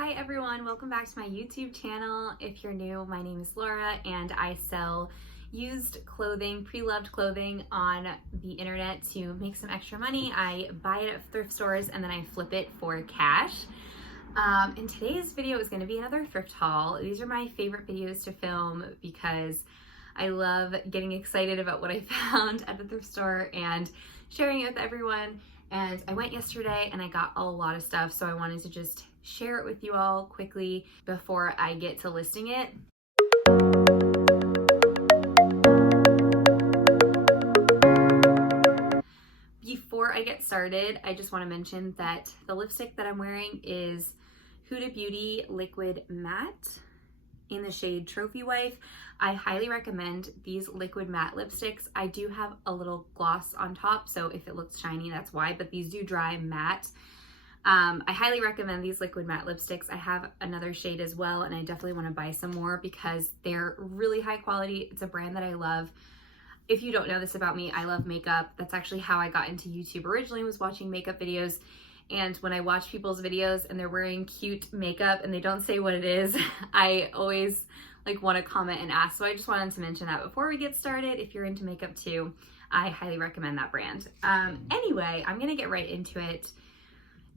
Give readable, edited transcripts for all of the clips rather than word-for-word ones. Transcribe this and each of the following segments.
Hi everyone, welcome back to my YouTube channel. If you're new, my name is Laura and I sell used clothing, pre-loved clothing on the internet to make some extra money. I buy it at thrift stores and then I flip it for cash. And today's video is going to be another thrift haul. These are my favorite videos to film because I love getting excited about what I found at the thrift store and sharing it with everyone. And I went yesterday and I got a lot of stuff, so I wanted to just share it with you all quickly before I get to listing it. Before I get started, I just want to mention that the lipstick that I'm wearing is Huda Beauty Liquid Matte in the shade Trophy Wife. I highly recommend these liquid matte lipsticks. I do have a little gloss on top, so if it looks shiny, that's why, but these do dry matte. I highly recommend these liquid matte lipsticks. I have another shade as well, and I definitely want to buy some more because they're really high quality. It's a brand that I love. If you don't know this about me, I love makeup. That's actually how I got into YouTube originally, was watching makeup videos. And when I watch people's videos and they're wearing cute makeup and they don't say what it is, I always want to comment and ask. So I just wanted to mention that before we get started. If you're into makeup too, I highly recommend that brand. Anyway, I'm gonna get right into it.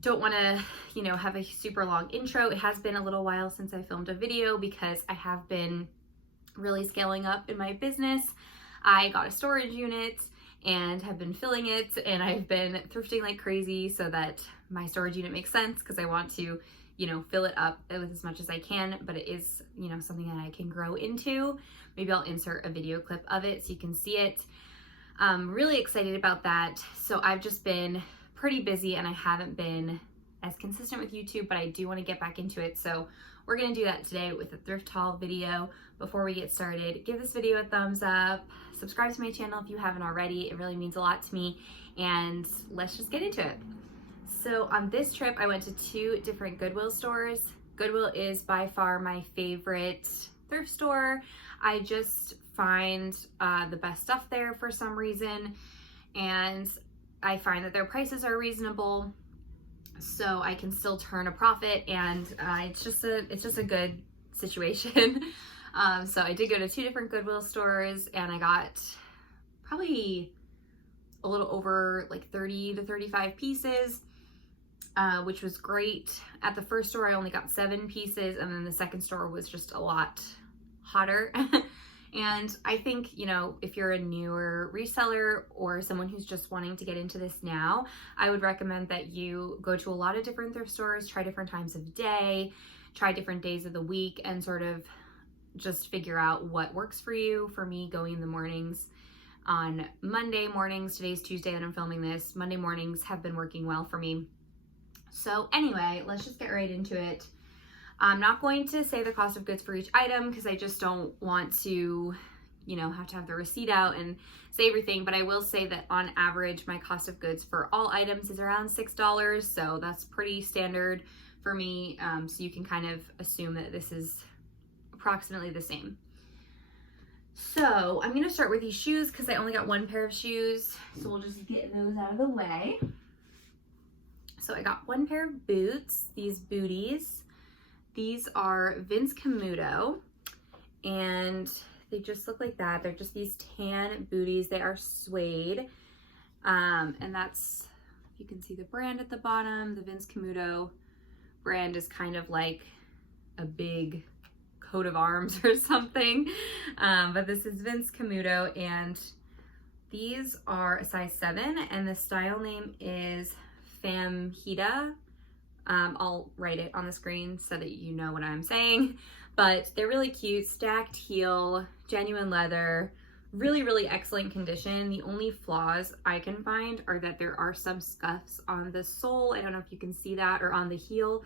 Don't want to, have a super long intro. It has been a little while since I filmed a video because I have been really scaling up in my business. I got a storage unit and have been filling it, and I've been thrifting like crazy so that my storage unit makes sense because I want to, fill it up with as much as I can, but it is, something that I can grow into. Maybe I'll insert a video clip of it so you can see it. I'm really excited about that. So I've just been pretty busy and I haven't been as consistent with YouTube, but I do want to get back into it. So we're going to do that today with a thrift haul video. Before we get started, give this video a thumbs up, subscribe to my channel if you haven't already. It really means a lot to me, and let's just get into it. So on this trip, I went to 2 different Goodwill stores. Goodwill is by far my favorite thrift store. I just find the best stuff there for some reason, and I find that their prices are reasonable, so I can still turn a profit, and it's just a good situation. So I did go to 2 different Goodwill stores, and I got probably a little over 30 to 35 pieces, which was great. At the first store, I only got 7 pieces, and then the second store was just a lot hotter. And I think, if you're a newer reseller or someone who's just wanting to get into this now, I would recommend that you go to a lot of different thrift stores, try different times of day, try different days of the week, and sort of just figure out what works for you. For me, going in the mornings on Monday mornings, today's Tuesday that I'm filming this, Monday mornings have been working well for me. So anyway, let's just get right into it. I'm not going to say the cost of goods for each item because I just don't want to, have to have the receipt out and say everything, but I will say that on average, my cost of goods for all items is around $6, so that's pretty standard for me, so you can kind of assume that this is approximately the same. So I'm going to start with these shoes because I only got 1 pair of shoes, so we'll just get those out of the way. So I got 1 pair of boots, these booties. These are Vince Camuto, and they just look like that. They're just these tan booties. They are suede, and that's, you can see the brand at the bottom. The Vince Camuto brand is kind of like a big coat of arms or something, but this is Vince Camuto, and these are a size 7, and the style name is Famhida. I'll write it on the screen so that you know what I'm saying, but they're really cute, stacked heel, genuine leather, really, really excellent condition. The only flaws I can find are that there are some scuffs on the sole. I don't know if you can see that, or on the heel.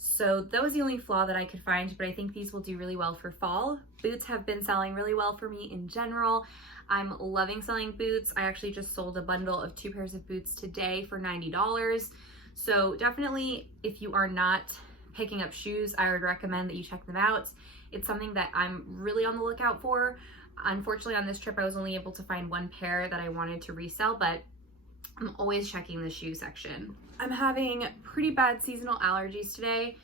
So that was the only flaw that I could find, but I think these will do really well for fall. Boots have been selling really well for me in general. I'm loving selling boots. I actually just sold a bundle of 2 pairs of boots today for $90. So definitely, if you are not picking up shoes, I would recommend that you check them out. It's something that I'm really on the lookout for. Unfortunately, on this trip, I was only able to find 1 pair that I wanted to resell, but I'm always checking the shoe section. I'm having pretty bad seasonal allergies today.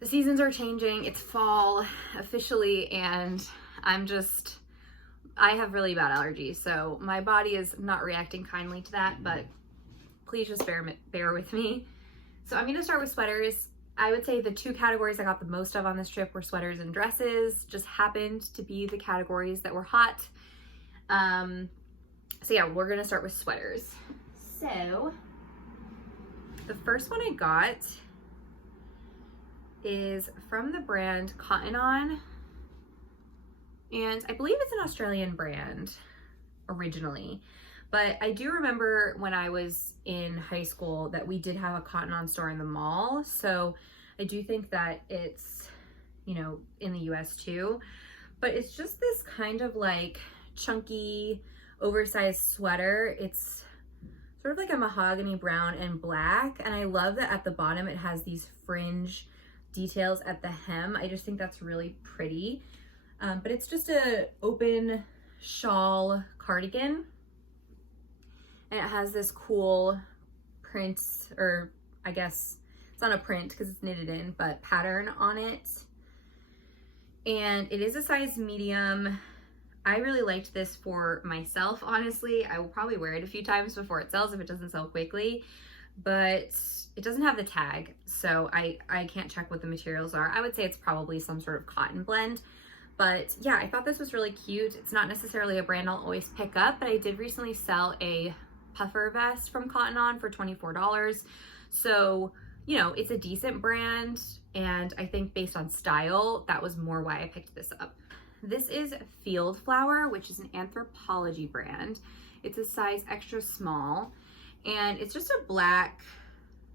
The seasons are changing. It's fall officially, and I have really bad allergies, so my body is not reacting kindly to that, but please just bear with me. So I'm going to start with sweaters. I would say the two categories I got the most of on this trip were sweaters and dresses. Just happened to be the categories that were hot. So yeah, we're going to start with sweaters. So the first one I got is from the brand Cotton On. And I believe it's an Australian brand originally. But I do remember when I was in high school that we did have a Cotton On store in the mall. So I do think that it's, you know, in the US too. But it's just this kind of like chunky, oversized sweater. It's sort of like a mahogany brown and black. And I love that at the bottom it has these fringe details at the hem. I just think that's really pretty. But it's just a open shawl cardigan. And it has this cool print, or I guess it's not a print because it's knitted in, but pattern on it. And it is a size medium. I really liked this for myself, honestly. I will probably wear it a few times before it sells if it doesn't sell quickly. But it doesn't have the tag, so I can't check what the materials are. I would say it's probably some sort of cotton blend. But yeah, I thought this was really cute. It's not necessarily a brand I'll always pick up, but I did recently sell a puffer vest from Cotton On for $24. So, you know, it's a decent brand, and I think based on style, that was more why I picked this up. This is Field Flower, which is an Anthropologie brand. It's a size extra small, and it's just a black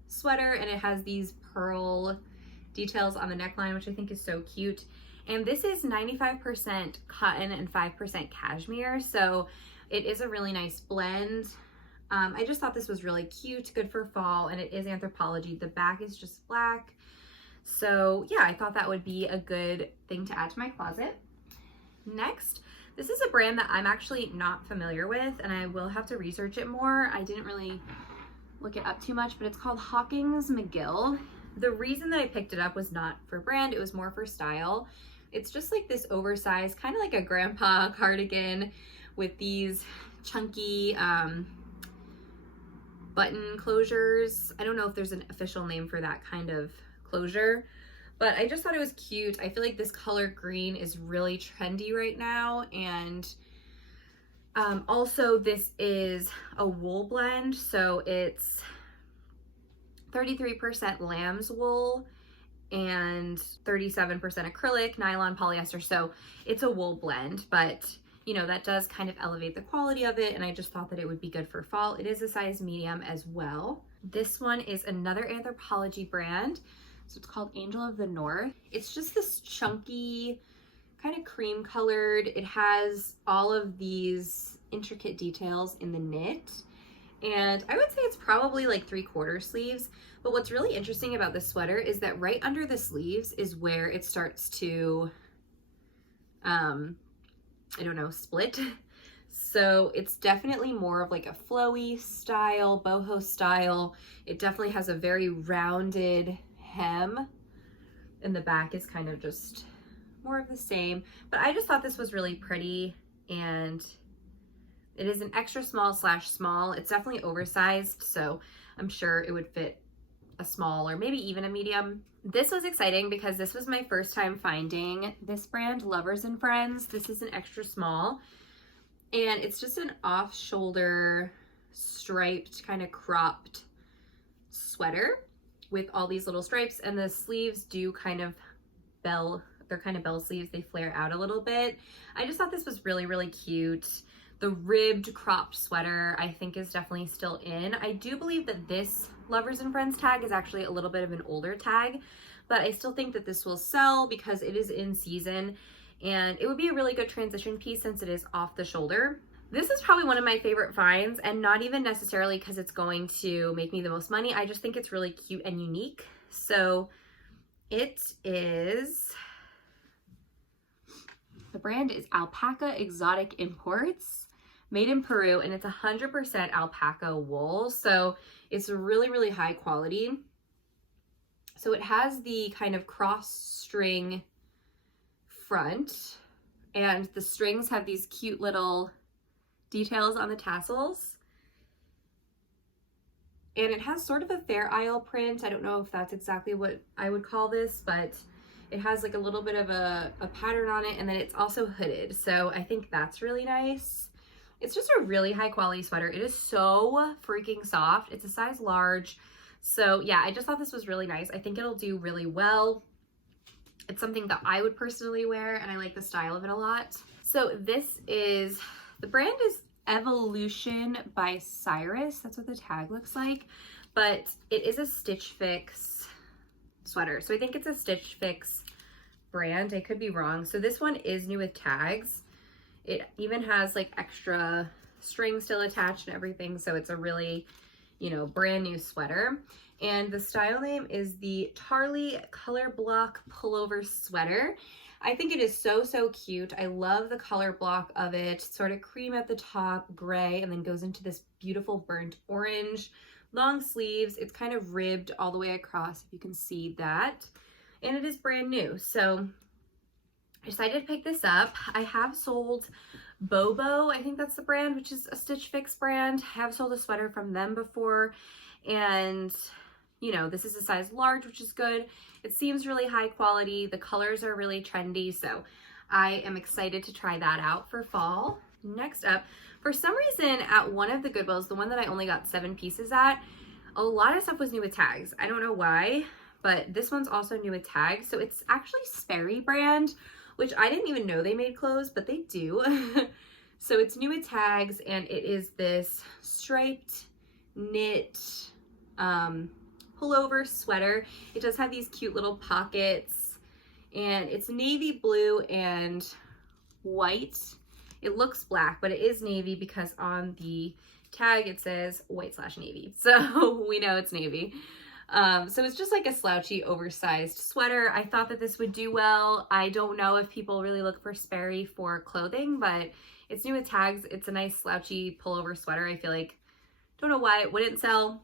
sweater, and it has these pearl details on the neckline, which I think is so cute. And this is 95% cotton and 5% cashmere, so it is a really nice blend. I just thought this was really cute, good for fall, and it is Anthropologie. The back is just black. So yeah, I thought that would be a good thing to add to my closet. Next, this is a brand that I'm actually not familiar with, and I will have to research it more. I didn't really look it up too much, but it's called Hawkins Mcgill. The reason that I picked it up was not for brand, it was more for style. It's just like this oversized, kind of like a grandpa cardigan with these chunky button closures. I don't know if there's an official name for that kind of closure, but I just thought it was cute. I feel like this color green is really trendy right now, and also this is a wool blend, so it's 33% lamb's wool and 37% acrylic, nylon, polyester. So it's a wool blend, but you know, that does kind of elevate the quality of it, and I just thought that it would be good for fall. It is a size medium as well. This one is another Anthropologie brand, so it's called Angel of the North. It's just this chunky, kind of cream colored. It has all of these intricate details in the knit, and I would say it's probably like 3/4 sleeves. But what's really interesting about this sweater is that right under the sleeves is where it starts to, I don't know, split. So it's definitely more of like a flowy style, boho style. It definitely has a very rounded hem, and the back is kind of just more of the same. But I just thought this was really pretty, and it is an extra small / small. It's definitely oversized, so I'm sure it would fit a small or maybe even a medium. This was exciting because this was my first time finding this brand, Lovers and Friends. This is an extra small, and it's just an off-shoulder striped kind of cropped sweater with all these little stripes, and the sleeves do kind of they're kind of bell sleeves. They flare out a little bit. I just thought this was really, really cute. The ribbed cropped sweater I think is definitely still in. I do believe that this Lovers and Friends tag is actually a little bit of an older tag, but I still think that this will sell because it is in season, and it would be a really good transition piece since it is off the shoulder. This is probably one of my favorite finds, and not even necessarily because it's going to make me the most money. I just think it's really cute and unique. So it is, the brand is Alpaca Exotic Imports. made in Peru, and it's 100% alpaca wool. So it's really, really high quality. So it has the kind of cross string front, and the strings have these cute little details on the tassels. And it has sort of a Fair Isle print. I don't know if that's exactly what I would call this, but it has like a little bit of a pattern on it, and then it's also hooded. So I think that's really nice. It's just a really high quality sweater. It is so freaking soft. It's a size large. So yeah, I just thought this was really nice. I think it'll do really well. It's something that I would personally wear, and I like the style of it a lot. So this is, the brand is Evolution by Cyrus. That's what the tag looks like, but it is a Stitch Fix sweater. So I think it's a Stitch Fix brand. I could be wrong. So this one is new with tags. It even has like extra string still attached and everything. So it's a really, you know, brand new sweater. And the style name is the Tarly Color Block Pullover Sweater. I think it is so, so cute. I love the color block of it. Sort of cream at the top, gray, and then goes into this beautiful burnt orange. Long sleeves. It's kind of ribbed all the way across, if you can see that. And it is brand new. So I decided to pick this up. I have sold Bobo, I think that's the brand, which is a Stitch Fix brand. I have sold a sweater from them before. And, you know, this is a size large, which is good. It seems really high quality. The colors are really trendy. So I am excited to try that out for fall. Next up, for some reason at one of the Goodwills, the one that I only got 7 pieces at, a lot of stuff was new with tags. I don't know why, but this one's also new with tags. So it's actually Sperry brand, which I didn't even know they made clothes, but they do. So it's new with tags, and it is this striped knit pullover sweater. It does have these cute little pockets, and it's navy blue and white. It looks black, but it is navy because on the tag it says white/navy. So we know it's navy. So it's just like a slouchy, oversized sweater. I thought that this would do well. I don't know if people really look for Sperry for clothing, but it's new with tags. It's a nice slouchy pullover sweater. I feel like, don't know why it wouldn't sell.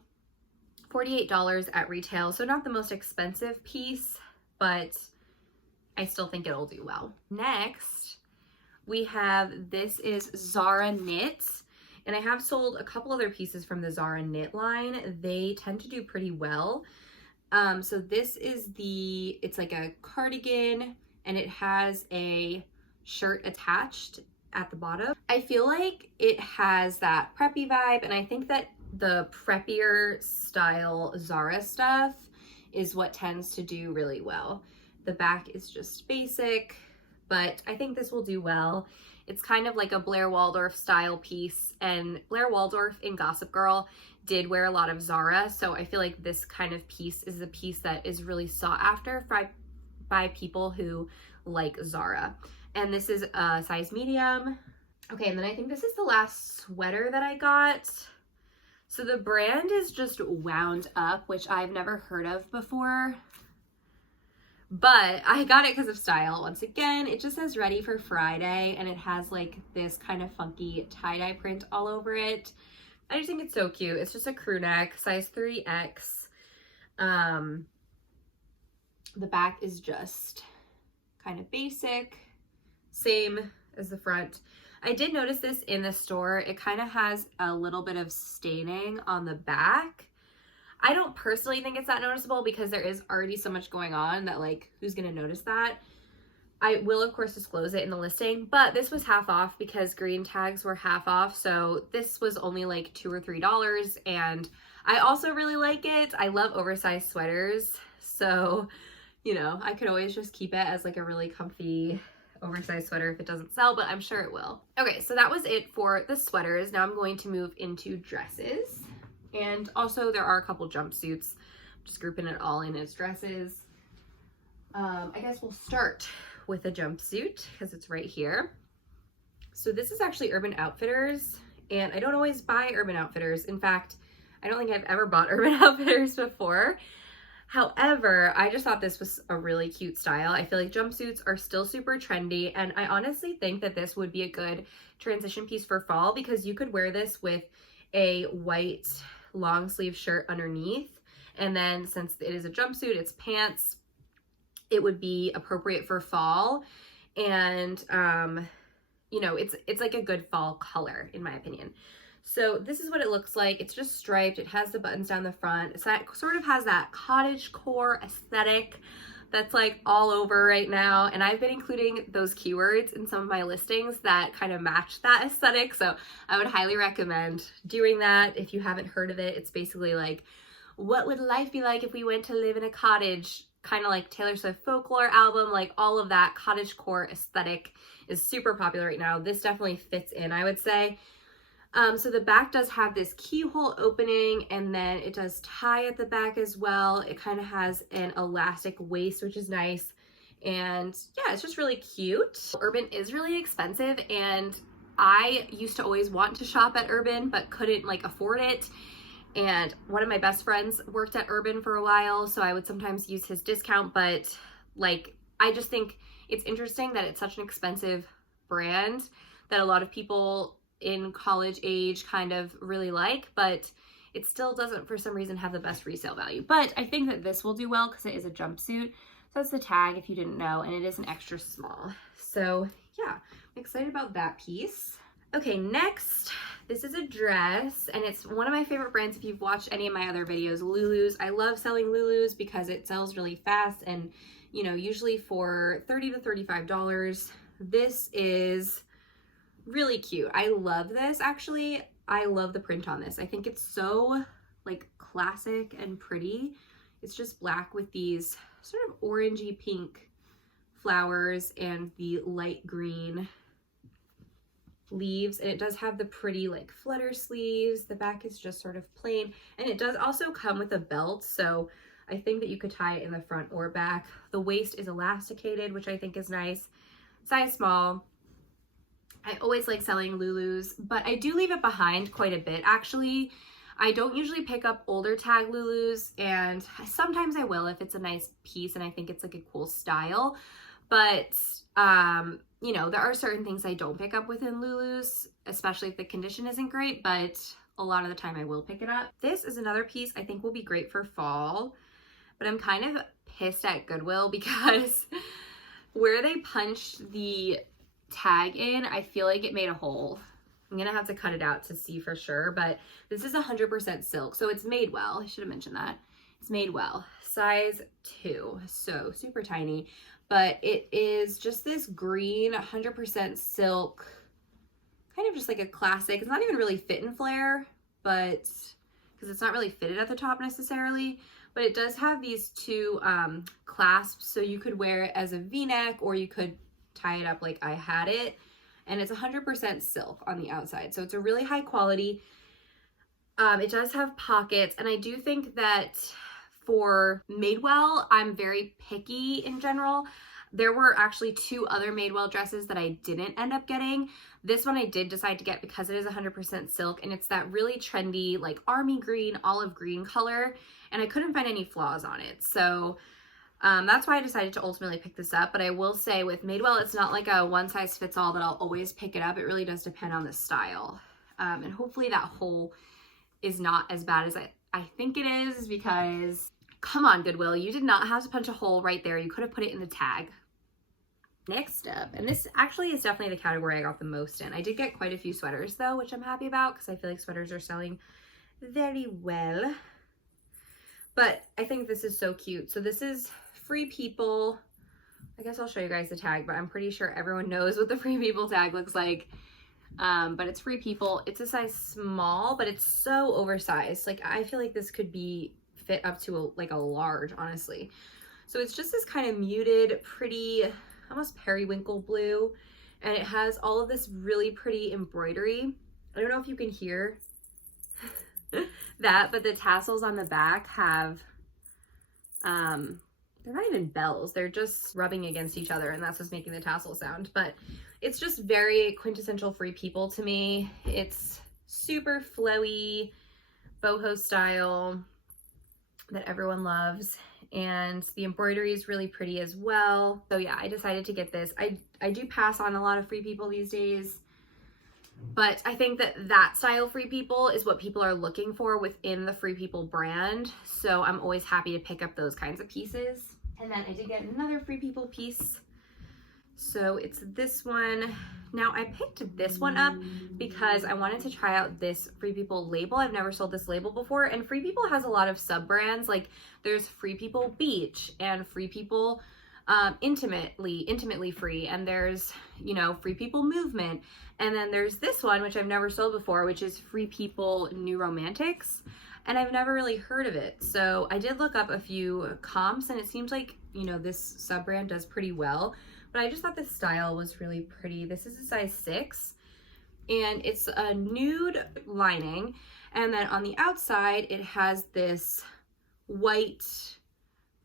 $48 at retail. So not the most expensive piece, but I still think it'll do well. Next, we have, this is Zara Knit. And I have sold a couple other pieces from the Zara Knit line. They tend to do pretty well. So this is it's like a cardigan, and it has a shirt attached at the bottom. I feel like it has that preppy vibe, and I think that the preppier style Zara stuff is what tends to do really well. The back is just basic, but I think this will do well. It's kind of like a Blair Waldorf style piece, and Blair Waldorf in Gossip Girl did wear a lot of Zara, so I feel like this kind of piece is a piece that is really sought after by people who like Zara. And this is a size medium. Okay, and then I think this is the last sweater that I got. So the brand is just Wound Up, which I've never heard of before. But I got it because of style. Once again, it just says ready for Friday, and it has like this kind of funky tie-dye print all over it. I just think it's so cute. It's just a crew neck, size 3X. The back is just kind of basic, same as the front. I did notice this in the store. It kind of has a little bit of staining on the back. I don't personally think it's that noticeable because there is already so much going on that, like, who's going to notice that? I will, of course, disclose it in the listing, but this was half off because green tags were half off. So this was only like $2 or $3, and I also really like it. I love oversized sweaters. So, you know, I could always just keep it as like a really comfy oversized sweater if it doesn't sell, but I'm sure it will. Okay, so that was it for the sweaters. Now I'm going to move into dresses. And also there are a couple jumpsuits. I'm just grouping it all in as dresses. I guess we'll start with a jumpsuit because it's right here. So this is actually Urban Outfitters, and I don't always buy Urban Outfitters. In fact, I don't think I've ever bought Urban Outfitters before. However, I just thought this was a really cute style. I feel like jumpsuits are still super trendy, and I honestly think that this would be a good transition piece for fall because you could wear this with a white long sleeve shirt underneath, and then since it is a jumpsuit, it's pants, it would be appropriate for fall. And you know, it's like a good fall color in my opinion. So this is what it looks like. It's just striped. It has the buttons down the front. It's that sort of has that cottage core aesthetic that's like all over right now. And I've been including those keywords in some of my listings that kind of match that aesthetic. So I would highly recommend doing that. If you haven't heard of it, it's basically like, what would life be like if we went to live in a cottage? Kind of like Taylor Swift folklore album, like all of that cottage core aesthetic is super popular right now. This definitely fits in, I would say. So the back does have this keyhole opening, and then it does tie at the back as well. It kind of has an elastic waist, which is nice. And yeah, it's just really cute. Urban is really expensive, and I used to always want to shop at Urban, but couldn't like afford it. And one of my best friends worked at Urban for a while, so I would sometimes use his discount, but like, I just think it's interesting that it's such an expensive brand that a lot of people in college age kind of really like, but it still doesn't for some reason have the best resale value. But I think that this will do well because it is a jumpsuit. So that's the tag if you didn't know, and it is an extra small. So yeah, I'm excited about that piece. Okay, next, this is a dress, and it's one of my favorite brands if you've watched any of my other videos, Lulu's. I love selling Lulu's because it sells really fast and, you know, usually for $30 to $35. This is really cute. I love this, actually. I love the print on this. I think it's so like classic and pretty. It's just black with these sort of orangey pink flowers and the light green leaves, and it does have the pretty like flutter sleeves. The back is just sort of plain, and it does also come with a belt, so I think that you could tie it in the front or back. The waist is elasticated, which I think is nice. Size small. I always like selling Lulu's, but I do leave it behind quite a bit actually. I don't usually pick up older tag Lulu's, and sometimes I will if it's a nice piece and I think it's like a cool style, but you know, there are certain things I don't pick up within Lulu's, especially if the condition isn't great, but a lot of the time I will pick it up. This is another piece I think will be great for fall, but I'm kind of pissed at Goodwill because where they punched the tag in, I feel like it made a hole. I'm gonna have to cut it out to see for sure, but this is 100% silk, so it's made well. I should have mentioned that. It's made well. Size 2, so super tiny. But it is just this green 100% silk, kind of just like a classic. It's not even really fit and flare, but because it's not really fitted at the top necessarily, but it does have these two clasps, so you could wear it as a v-neck or you could tie it up like I had it. And it's 100% silk on the outside, so it's a really high quality. It does have pockets, and I do think that for Madewell, I'm very picky in general. There were actually 2 other Madewell dresses that I didn't end up getting. This one I did decide to get because it is 100% silk, and it's that really trendy like army green, olive green color, and I couldn't find any flaws on it. So that's why I decided to ultimately pick this up. But I will say with Madewell, it's not like a one size fits all that I'll always pick it up. It really does depend on the style. And hopefully that hole is not as bad as I think it is, because come on, Goodwill, you did not have to punch a hole right there. You could have put it in the tag. Next up, and this actually is definitely the category I got the most in. I did get quite a few sweaters though, which I'm happy about because I feel like sweaters are selling very well. But I think this is so cute. So this is Free People. I guess I'll show you guys the tag, but I'm pretty sure everyone knows what the Free People tag looks like. But it's Free People. It's a size small, but it's so oversized. Like I feel like this could be fit up to like a large, honestly. So it's just this kind of muted, pretty, almost periwinkle blue, and it has all of this really pretty embroidery. I don't know if you can hear that, but the tassels on the back have they're not even bells, they're just rubbing against each other, and that's what's making the tassel sound. But it's just very quintessential Free People to me. It's super flowy, boho style. that everyone loves. And the embroidery is really pretty as well. So yeah, I decided to get this. I do pass on a lot of Free People these days, but I think that style Free People is what people are looking for within the Free People brand. So I'm always happy to pick up those kinds of pieces. And then I did get another Free People piece. So it's this one. Now I picked this one up because I wanted to try out this Free People label. I've never sold this label before, and Free People has a lot of sub brands. Like there's Free People Beach and Free People Intimately Free, and there's, you know, Free People Movement, and then there's this one which I've never sold before, which is Free People New Romantics, and I've never really heard of it. So I did look up a few comps, and it seems like, you know, this sub brand does pretty well. But I just thought this style was really pretty. This is a size 6, and it's a nude lining, and then on the outside it has this white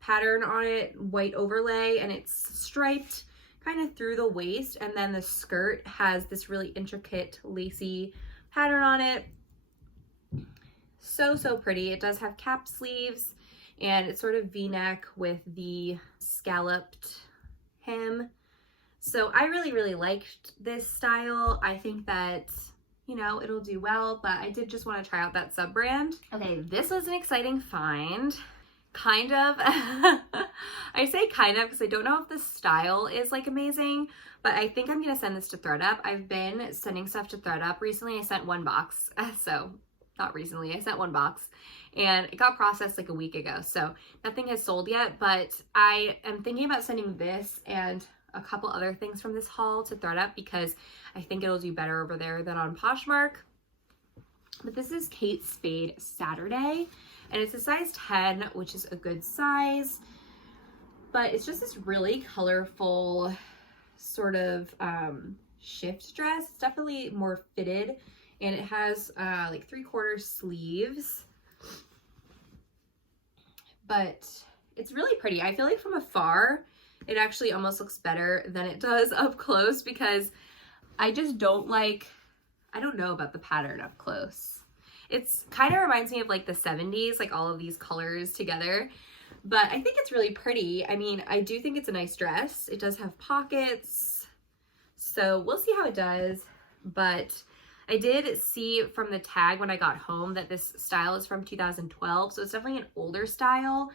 pattern on it, white overlay, and it's striped kind of through the waist, and then the skirt has this really intricate lacy pattern on it. So pretty. It does have cap sleeves, and it's sort of v-neck with the scalloped hem. So I really liked this style. I think that, you know, it'll do well, but I did just want to try out that sub brand. Okay, this was an exciting find. Kind of. I say kind of because I don't know if the style is like amazing, but I think I'm gonna send this to ThredUp. I've been sending stuff to ThredUp. Recently I sent one box, so not recently, I sent one box, and it got processed like a week ago, so nothing has sold yet, but I am thinking about sending this and a couple other things from this haul to ThredUp because I think it'll do better over there than on Poshmark. But this is Kate Spade Saturday, and it's a size 10, which is a good size, but it's just this really colorful sort of shift dress. It's definitely more fitted, and it has like 3/4 sleeves, but it's really pretty. I feel like from afar it actually almost looks better than it does up close because I just don't like, I don't know about the pattern up close. It's kind of reminds me of like the 70s, like all of these colors together, but I think it's really pretty. I mean, I do think it's a nice dress. It does have pockets, so we'll see how it does, but I did see from the tag when I got home that this style is from 2012, so it's definitely an older style.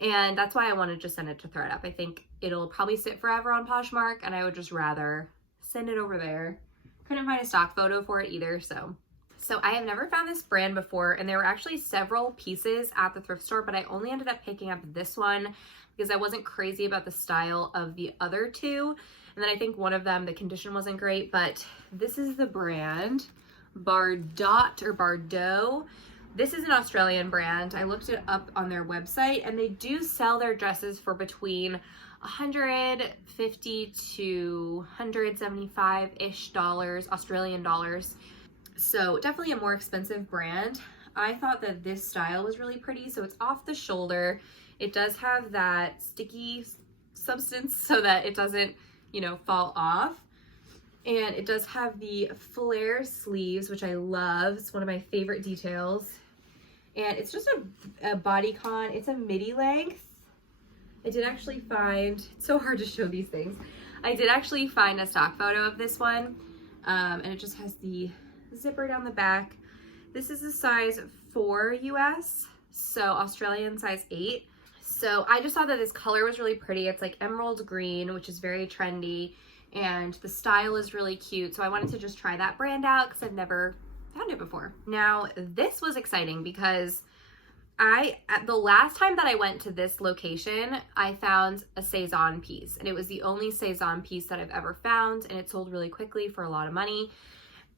And that's why I wanted to send it to ThredUp. I think it'll probably sit forever on Poshmark, and I would just rather send it over there. Couldn't find a stock photo for it either, so I have never found this brand before, and there were actually several pieces at the thrift store, but I only ended up picking up this one because I wasn't crazy about the style of the other two. And then I think one of them, the condition wasn't great, but this is the brand Bardot or Bardot. This is an Australian brand. I looked it up on their website, and they do sell their dresses for between $150 to $175-ish dollars, Australian dollars. So definitely a more expensive brand. I thought that this style was really pretty. So it's off the shoulder. It does have that sticky substance so that it doesn't, you know, fall off. And it does have the flare sleeves, which I love. It's one of my favorite details. And it's just a bodycon. It's a midi length. I did actually find, it's so hard to show these things. I did actually find a stock photo of this one. And it just has the zipper down the back. This is a size 4 US, so Australian size 8. So I just thought that this color was really pretty. It's like emerald green, which is very trendy, and the style is really cute. So I wanted to just try that brand out because I've never found it before. Now, this was exciting because at the last time that I went to this location, I found a Saison piece, and it was the only Saison piece that I've ever found, and it sold really quickly for a lot of money.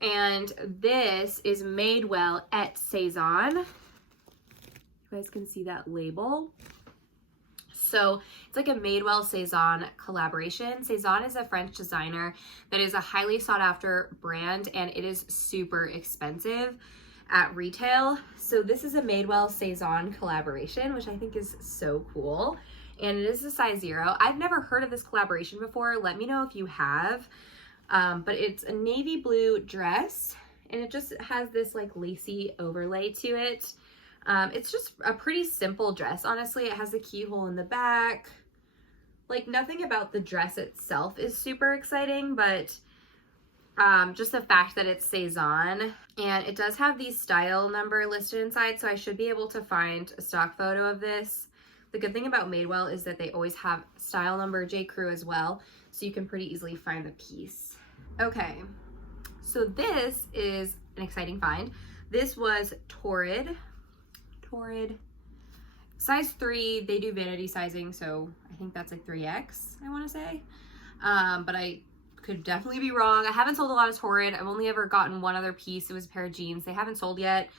And this is Madewell et Saison. You guys can see that label. So it's like a Madewell Saison collaboration. Saison is a French designer that is a highly sought after brand, and it is super expensive at retail. So this is a Madewell Saison collaboration, which I think is so cool. And it is a size 0. I've never heard of this collaboration before. Let me know if you have. But it's a navy blue dress, and it just has this like lacy overlay to it. It's just a pretty simple dress, honestly. It has a keyhole in the back. Like, nothing about the dress itself is super exciting, but just the fact that it's Cezanne, and it does have the style number listed inside, so I should be able to find a stock photo of this. The good thing about Madewell is that they always have style number J. Crew as well, so you can pretty easily find the piece. Okay, so this is an exciting find. This was Torrid, size 3. They do vanity sizing, so I think that's like 3X, I want to say, but I could definitely be wrong. I haven't sold a lot of Torrid. I've only ever gotten one other piece. It was a pair of jeans. They haven't sold yet.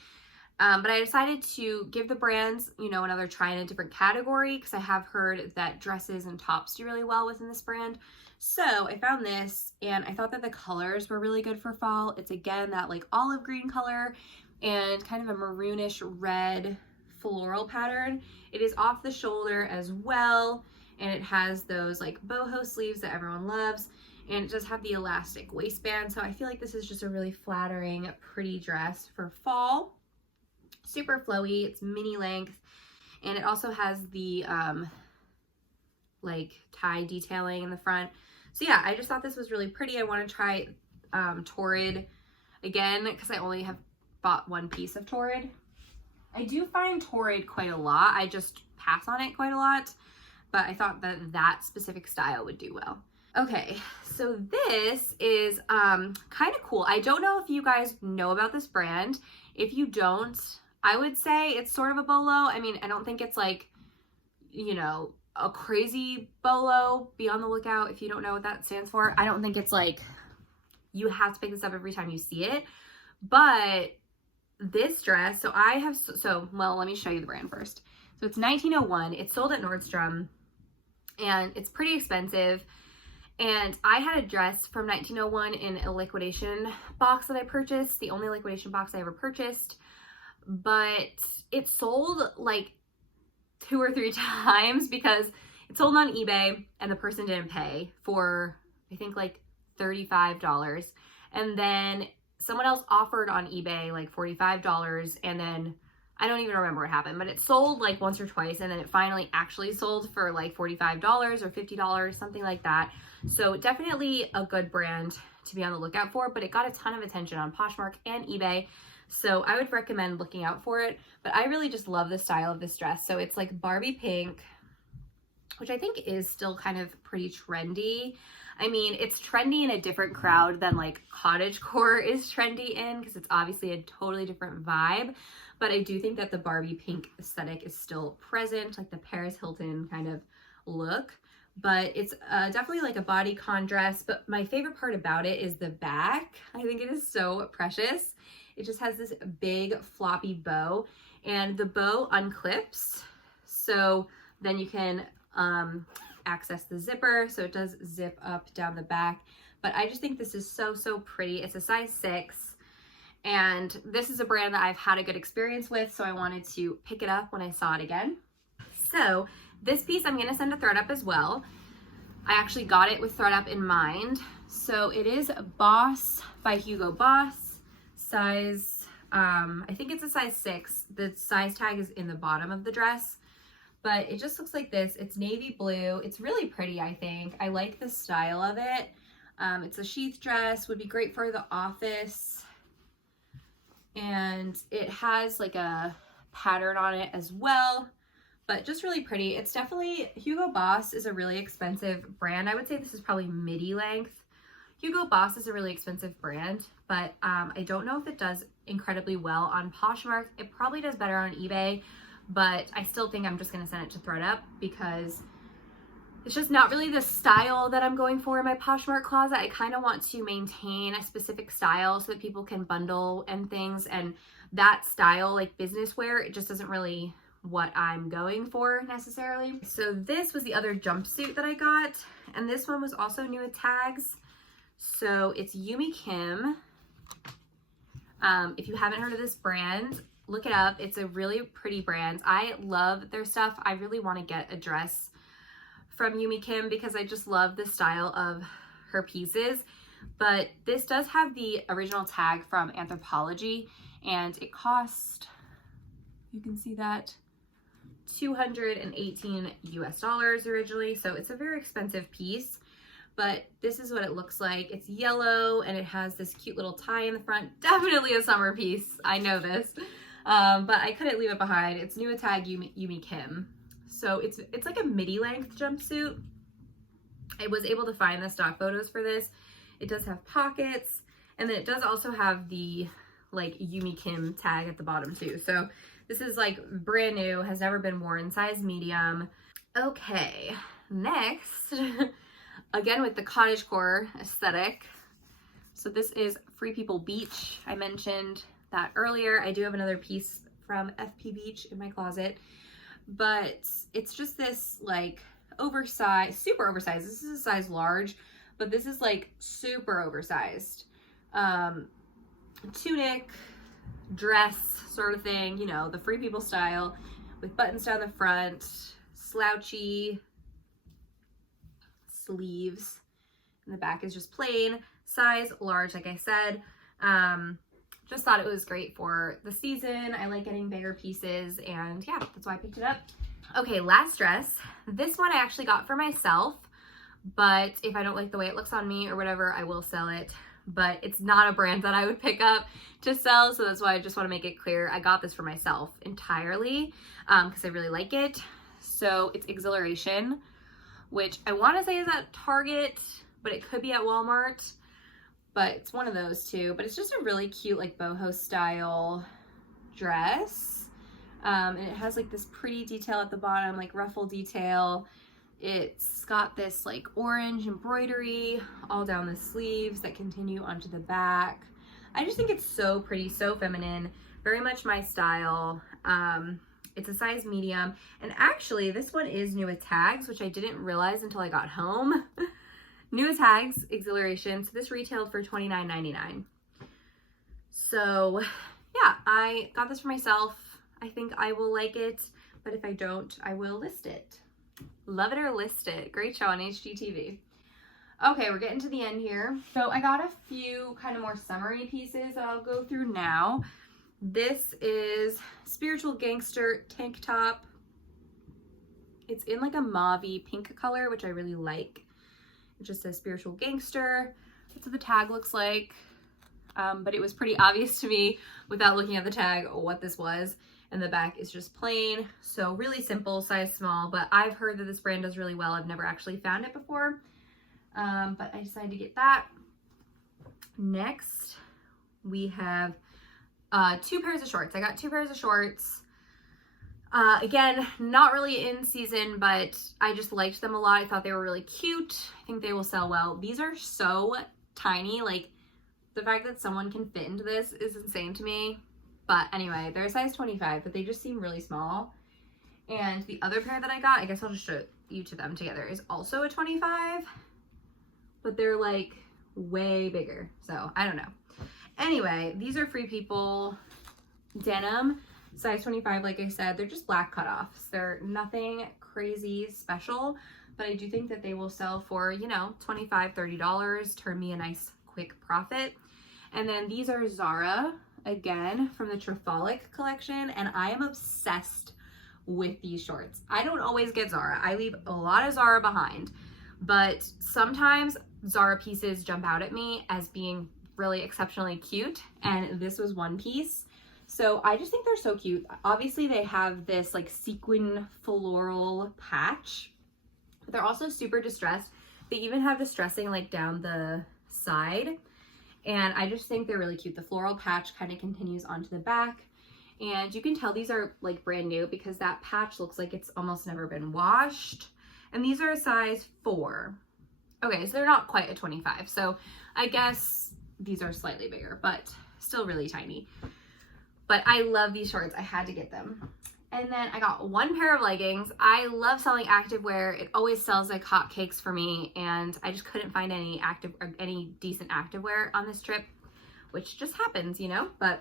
But I decided to give the brands, you know, another try in a different category, because I have heard that dresses and tops do really well within this brand. So I found this, and I thought that the colors were really good for fall. It's again that like olive green color and kind of a maroonish red floral pattern. It is off the shoulder as well, and it has those like boho sleeves that everyone loves. And it does have the elastic waistband, so I feel like this is just a really flattering, pretty dress for fall. Super flowy, it's mini length, and it also has the like tie detailing in the front. So yeah, I just thought this was really pretty. I want to try Torrid again, because I only have bought one piece of Torrid. I do find Torrid quite a lot. I just pass on it quite a lot, but I thought that that specific style would do well. Okay, so this is kind of cool. I don't know if you guys know about this brand. If you don't, I would say it's sort of a bolo. I mean, I don't think it's like, you know, a crazy bolo. Be on the lookout if you don't know what that stands for. I don't think it's like you have to pick this up every time you see it. But this dress, well, let me show you the brand first. So it's 1901. It's sold at Nordstrom, and it's pretty expensive. And I had a dress from 1901 in a liquidation box that I purchased, the only liquidation box I ever purchased, but it sold like 2 or 3 times because it sold on eBay and the person didn't pay for, I think, like $35. And then someone else offered on eBay like $45, and then I don't even remember what happened, but it sold like once or twice, and then it finally actually sold for like $45 or $50, something like that. So definitely a good brand to be on the lookout for, but it got a ton of attention on Poshmark and eBay, so I would recommend looking out for it. But I really just love the style of this dress. So it's like Barbie pink, which I think is still kind of pretty trendy. I mean, it's trendy in a different crowd than like cottagecore is trendy in, because it's obviously a totally different vibe. But I do think that the Barbie pink aesthetic is still present, like the Paris Hilton kind of look. But it's definitely like a bodycon dress. But my favorite part about it is the back. I think it is so precious. It just has this big floppy bow, and the bow unclips. So then you can access the zipper. So it does zip up down the back. But I just think this is so, so pretty. It's a size 6. And this is a brand that I've had a good experience with, so I wanted to pick it up when I saw it again. So this piece I'm going to send to ThredUp as well. I actually got it with ThredUp in mind. So it is Boss by Hugo Boss, size, I think it's a size 6. The size tag is in the bottom of the dress, but it just looks like this. It's navy blue. It's really pretty, I think. I like the style of it. It's a sheath dress, would be great for the office. And it has like a pattern on it as well, but just really pretty. It's definitely, Hugo Boss is a really expensive brand. I would say this is probably midi length. Hugo Boss is a really expensive brand, but I don't know if it does incredibly well on Poshmark. It probably does better on eBay, but I still think I'm just gonna send it to ThredUp because it's just not really the style that I'm going for in my Poshmark closet. I kind of want to maintain a specific style so that people can bundle and things, and that style, like business wear, it just isn't really what I'm going for necessarily. So this was the other jumpsuit that I got, and this one was also new with tags. So it's Yumi Kim. If you haven't heard of this brand, look it up. It's a really pretty brand. I love their stuff. I really want to get a dress from Yumi Kim because I just love the style of her pieces. But this does have the original tag from Anthropologie, and it cost You can see that. $218 US originally, so it's a very expensive piece, but this is what it looks like. It's yellow and it has this cute little tie in the front. Definitely a summer piece, I know this, but I couldn't leave it behind. It's new tag Yumi Kim. So it's like a midi length jumpsuit. I was able to find the stock photos for this. It does have pockets, and then it does also have the like Yumi Kim tag at the bottom too. So this is like brand new, has never been worn, size medium. Okay, next, again with the cottagecore aesthetic. So this is Free People Beach. I mentioned that earlier. I do have another piece from FP Beach in my closet, but it's just this like oversized, super oversized. This is a size large, but this is like super oversized. Tunic, dress sort of thing, you know, the Free People style with buttons down the front, slouchy sleeves, and the back is just plain, size large, like I said. Just thought it was great for the season. I like getting bigger pieces, and yeah, that's why I picked it up. Okay, last dress. This one I actually got for myself, but if I don't like the way it looks on me or whatever, I will sell it. But it's not a brand that I would pick up to sell, so that's why I just want to make it clear. I got this for myself entirely because I really like it. So it's Exhilaration, which I want to say is at Target, but it could be at Walmart. But it's one of those two. But it's just a really cute like boho style dress. And it has like this pretty detail at the bottom, like ruffle detail. It's got this like orange embroidery all down the sleeves that continue onto the back. I just think it's so pretty, so feminine, very much my style. It's a size medium, and actually this one is new with tags, which I didn't realize until I got home. New with tags, Exhilaration. So this retailed for $29.99. So yeah, I got this for myself. I think I will like it, but if I don't, I will list it. Love it or list it. Great show on HGTV. Okay, we're getting to the end here. So I got a few kind of more summery pieces that I'll go through now. This is Spiritual Gangster tank top. It's in like a mauve-y pink color, which I really like. It just says Spiritual Gangster. That's what the tag looks like. But it was pretty obvious to me without looking at the tag what this was. And the back is just plain, so really simple, size small, but I've heard that this brand does really well. I've never actually found it before, but I decided to get that. Next, we have two pairs of shorts. I got two pairs of shorts. Again, not really in season, but I just liked them a lot. I thought they were really cute. I think they will sell well. These are so tiny. Like, the fact that someone can fit into this is insane to me. But anyway, they're a size 25, but they just seem really small. And the other pair that I got, I guess I'll just show you to them together, is also a 25, but they're like way bigger. So I don't know. Anyway, these are Free People denim, size 25. Like I said, they're just black cutoffs. They're nothing crazy special, but I do think that they will sell for, you know, $25, $30, turn me a nice quick profit. And then these are Zara, again, from the Trifolic collection, and I am obsessed with these shorts. I don't always get Zara. I leave a lot of Zara behind, but sometimes Zara pieces jump out at me as being really exceptionally cute, and this was one piece. So I just think they're so cute. Obviously, they have this like sequin floral patch, but they're also super distressed. They even have distressing like down the side. And I just think they're really cute. The floral patch kind of continues onto the back. And you can tell these are like brand new because that patch looks like it's almost never been washed. And these are a size 4. Okay, so they're not quite a 25. So I guess these are slightly bigger, but still really tiny. But I love these shorts. I had to get them. And then I got one pair of leggings. I love selling activewear. It always sells like hotcakes for me, and I just couldn't find any decent activewear on this trip, which just happens, you know. But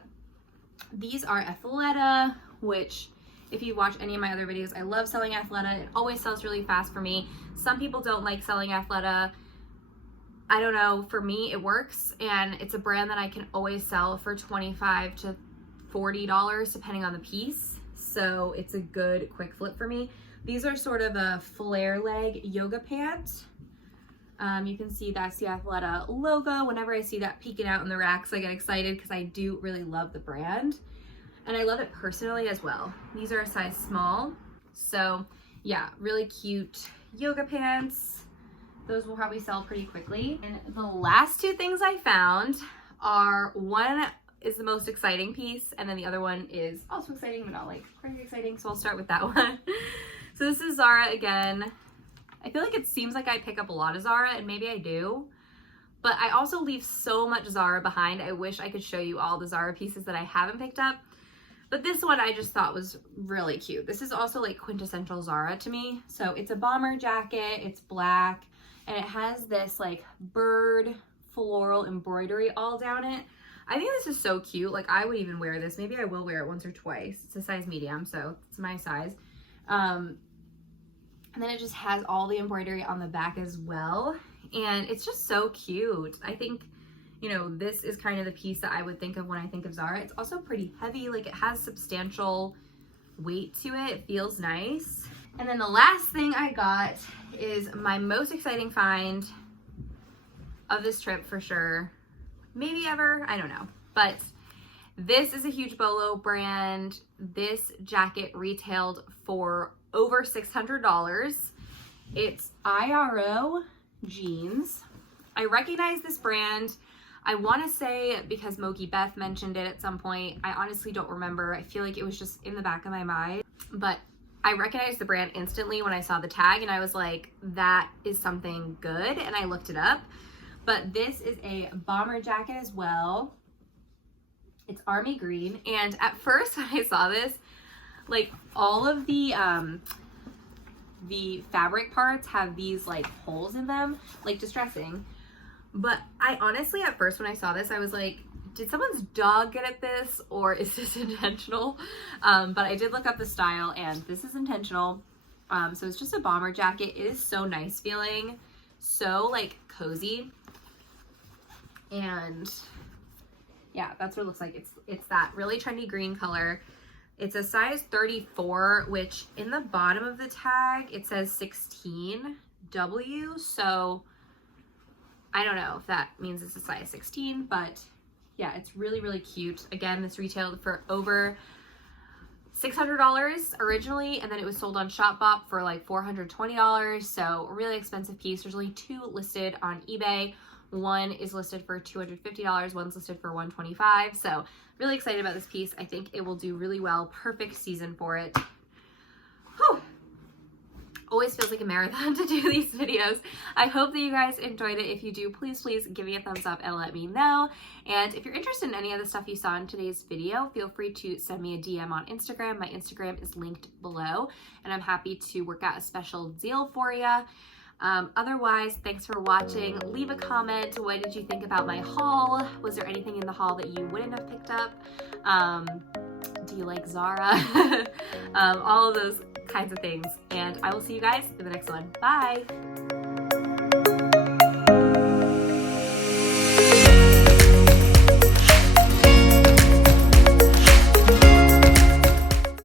these are Athleta, which if you watch any of my other videos, I love selling Athleta. It always sells really fast for me. Some people don't like selling Athleta. I don't know. For me, it works, and it's a brand that I can always sell for $25 to $40 depending on the piece. so it's a good quick flip for me. These are sort of a flare leg yoga pant. You can see that's the Athleta logo. Whenever I see that peeking out in the racks, I get excited because I do really love the brand. And I love it personally as well. These are a size small. So yeah, really cute yoga pants. Those will probably sell pretty quickly. And the last two things I found are, one is the most exciting piece, and then the other one is also exciting, but not like crazy exciting. So I'll start with that one. So this is Zara again. I feel like it seems like I pick up a lot of Zara, and maybe I do, but I also leave so much Zara behind. I wish I could show you all the Zara pieces that I haven't picked up, but this one I just thought was really cute. This is also like quintessential Zara to me. So it's a bomber jacket, it's black, and it has this like bird floral embroidery all down it. I think this is so cute. Like, I would even wear this. Maybe I will wear it once or twice. It's a size medium, so it's my size. And then it just has all the embroidery on the back as well. And it's just so cute. I think, you know, this is kind of the piece that I would think of when I think of Zara. It's also pretty heavy. Like, it has substantial weight to it. It feels nice. And then the last thing I got is my most exciting find of this trip for sure. Maybe ever, I don't know. But this is a huge Bolo brand. This jacket retailed for over $600. It's IRO jeans. I recognize this brand. I want to say because Moki Beth mentioned it at some point. I honestly don't remember. I feel like it was just in the back of my mind. But I recognized the brand instantly when I saw the tag, and I was like, that is something good. And I looked it up. But this is a bomber jacket as well. It's army green. And at first when I saw this, like, all of the fabric parts have these like holes in them, like distressing. But I honestly, at first when I saw this, I was like, did someone's dog get at this, or is this intentional? But I did look up the style, and this is intentional. So it's just a bomber jacket. It is so nice feeling, so like cozy. And yeah, that's what it looks like. It's that really trendy green color. It's a size 34, which in the bottom of the tag, it says 16W. So I don't know if that means it's a size 16, but yeah, it's really, really cute. Again, this retailed for over $600 originally, and then it was sold on Shopbop for like $420. So a really expensive piece. There's only two listed on eBay. One is listed for $250, one's listed for $125. So really excited about this piece. I think it will do really well. Perfect season for it. Whew. Always feels like a marathon to do these videos. I hope that you guys enjoyed it. If you do, please give me a thumbs up and let me know. And if you're interested in any of the stuff you saw in today's video, feel free to send me a DM on Instagram. My Instagram is linked below, and I'm happy to work out a special deal for you. Otherwise, thanks for watching. Leave a comment. What did you think about my haul? Was there anything in the haul that you wouldn't have picked up? Do you like Zara? All of those kinds of things. And I will see you guys in the next one. Bye!